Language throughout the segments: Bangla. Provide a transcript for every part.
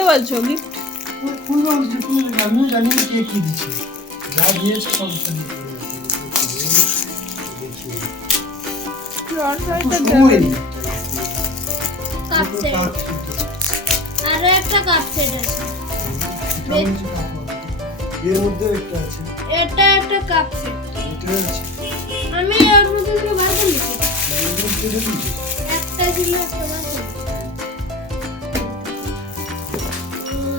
খুলতে বলছো গিফট? আমিও জানি না কে কি দিচ্ছে, যা দিয়েছে সব খালি সময় নেই। কাপ সেট আর একটা কাপ সেট আছে। এর মধ্যে একটা আছে, এটা একটা কাপ সেট। এটা আছে, আমি এর মধ্যে থেকে বার করে নিচ্ছি। একটা ছিল একটা বার করে।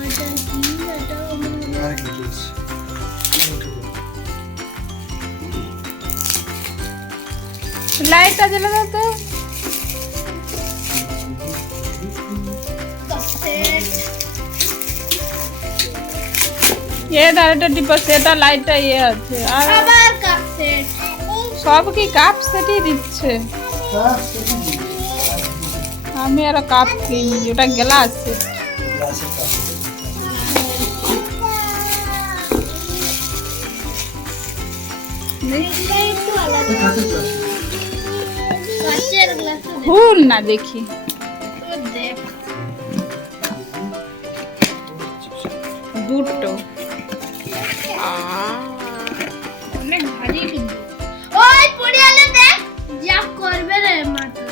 এটা কি? এটা আর কি আছে? লাইটটা জ্বালা দাও তো। Cup set. ডাইরেক্টর টিপা সেটা লাইটটা আছে আর আবার কাপ সেট। সব কি কাপ সেটই দিচ্ছে। আমি আর কাপ কিনি, ওটা গ্লাস সেট। এটা একটু আলাদা। কাচের গ্লাস। খুল না দেখি। দেখ। দুটো অনেক ভারী কিন্তু। ওই পড়ে গেলে দেখ যা করবে রে মাথা।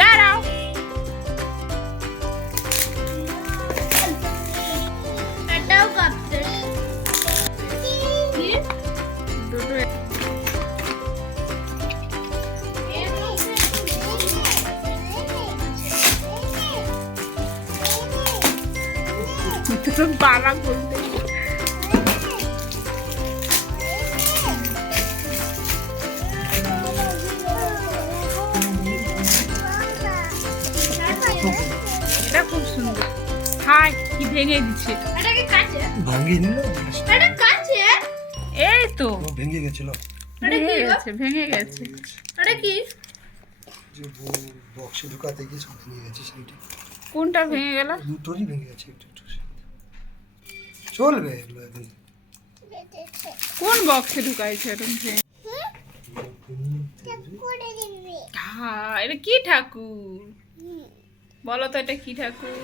দাঁড়াও। এটাও কাঁপছে। কি? দুটো বাবা বলতে এটা খুব সুন্দর। হাই কি ভেঙে দিচ্ছে। এটা কি কাঁচের? ভাঙিয়ে নিল, এটা কাঁচের? এই তো ভেঙে গেছিল। ভেঙে গেছে। এটা কি? যে বক্সে ঢুকাতে গিয়ে সব ভেঙে গেছে, সেইটা কোনটা ভেঙে গেল? দুটোরই ভেঙে গেছে একটু একটু। চলবে এগুলো এখন। কোন বক্সে ঢুকাইছে এরকম ভেঙে? হ্যাঁ, এটা কি ঠাকুর বলো তো, এটা কি ঠাকুর?